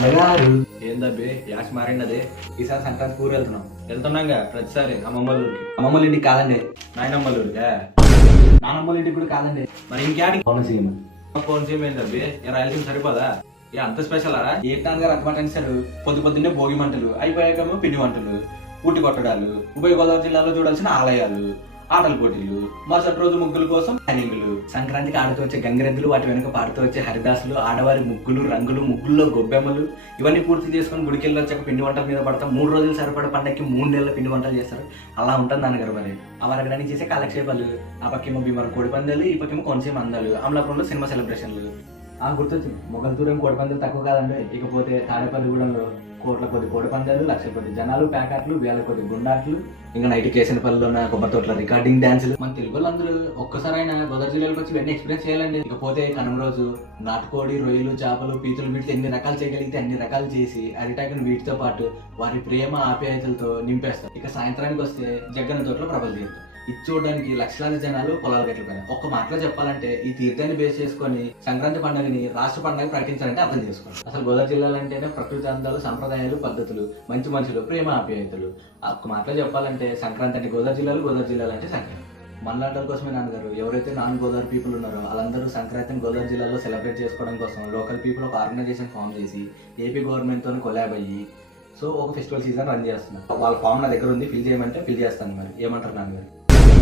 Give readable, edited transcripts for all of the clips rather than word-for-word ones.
అన్నగారు ఏందబ్బి యాస్ మారిండది? ఈసారి సంక్రాంతి పూర్ వెళ్తున్నాం. వెళ్తున్నాగా ప్రతిసారి అమ్మమ్మల ఊరికి. అమ్మమ్మల ఇంటికి కాదండి, నాయనమ్మల ఊరికా? నానమ్మల ఇంటికి కూడా కాదండి, మరి ఇంకేడికి కోనసీమ. ఫోన్ చేయమైందబ్బి? రాయలసీమ సరిపోదా? ఏ అంత స్పెషలా? ఏ నాన్నగారు అంత మాట అనేసారు. పొద్దున్నే భోగి మంటలు అయిపోయాకేమో పిండి వంటలు, ఉట్టి కొట్టడాలు, ఉభయ గోదావరి జిల్లాలో చూడాల్సిన ఆలయాలు, ఆటల పోటీలు, మరుసటి రోజు ముగ్గుల కోసం ప్లానింగ్లు, సంక్రాంతికి ఆడుతూ వచ్చే గంగిరెద్దులు, వాటి వెనుక పాడుతూ వచ్చే హరిదాసులు, ఆడవారి ముగ్గులు, రంగులు, ముగ్గుల్లో గొబ్బెమ్మలు, ఇవన్నీ పూర్తి చేసుకొని గుడికెళ్ళి వచ్చాక పిండి వంటల మీద పడతాం. 3 రోజులు సరిపడే పండగకి 3 నెలల పిండి వంటలు చేస్తారు. అలా ఉంటుంది నాన్నగారు. మరి ఆ వరగడానికి చేసే కాలక్షేపాలు, ఆ పక్కేమో భీమవరం కోడి పందాలు, ఈ పక్కేమో కోనసీమ అందాలు, అమలాపురంలో సినిమా సెలబ్రేషన్లు. గుర్తొచ్చింది, మొగల్తూరం కోడి పందాలు తక్కువ కాదండి. ఇకపోతే తాడేపల్లిగూడెంలో కోట్ల కొద్ది కోడి పందాలు, లక్షల కొద్ది జనాలు, ప్యాకెట్లు, వేల కొద్ది గుండాట్లు, ఇంకా నైట్ కేసనపల్లిలో ఉన్న కొబ్బరి తోటల రికార్డింగ్ డాన్సులు. మన తెలుగు వాళ్ళందరూ ఒక్కసారైనా గోదావరి జిల్లాలకు వచ్చి ఇవన్నీ ఎక్స్పీరియన్స్ చేయాలండి. ఇకపోతే కనుమ రోజు నాటుకోడి, రొయ్యలు, చేపలు, పీతులు, వీటితో ఎన్ని రకాలు చేయగలిగితే అన్ని రకాలు చేసి అరిటాకుని వీటితో పాటు వారి ప్రేమ ఆప్యాయతలతో నింపేస్తారు. ఇక సాయంత్రానికి వస్తే జగ్గన తోటలో ప్రభలు తీరుతారు. ఇది చూడడానికి లక్షలాది జనాలు పొలాలు గట్టిపోయినాయి. ఒక్క మాటలో చెప్పాలంటే ఈ తీర్థాన్ని బేస్ చేసుకొని సంక్రాంతి పండుగని రాష్ట్ర పండుగ ప్రకటించాలంటే అర్థం చేసుకోండి. అసలు గోదావరి జిల్లాలు అంటేనే ప్రకృతి అందాలు, సంప్రదాయాలు, పద్ధతులు, మంచి మనుషులు, ప్రేమ ఆప్యాయతలు. ఒక్క మాటలో చెప్పాలంటే సంక్రాంతి అంటే గోదావరి జిల్లాలు అంటే సంక్రాంతి. మనలాంటి కోసమే నాన్నగారు ఎవరైతే నాన్ గోదావరి పీపుల్ ఉన్నారో వాళ్ళందరూ సంక్రాంతిని గోదావరి జిల్లాలో సెలబ్రేట్ చేసుకోవడం కోసం లోకల్ పీపుల్ ఒక ఆర్గనైజేషన్ ఫామ్ చేసి ఏపీ గవర్నమెంట్తో కొలాబ్ అయ్యి సో ఒక ఫెస్టివల్ సీజన్ రన్ చేస్తున్నారు. వాళ్ళ ఫామ్ నా దగ్గర ఉంది, ఫిల్ చేయమంటే ఫిల్ చేస్తాను. మరి ఏమంటారు నాన్నగారు?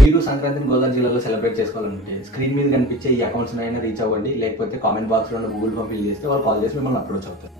మీరు సంక్రాంతిని గోదావరి జిల్లాలో సెలబ్రేట్ చేసుకోవాలంటే స్క్రీన్ మీద కనిపించే ఈ అకౌంట్స్ అయినా రీచ్ అవ్వండి, లేకపోతే కామెంట్ బాక్స్లో గూగుల్ ఫామ్ ఫిల్ చేస్తే వాళ్ళు కాల్ చేసి మిమ్మల్ని అప్రోచ్ అవుతారు.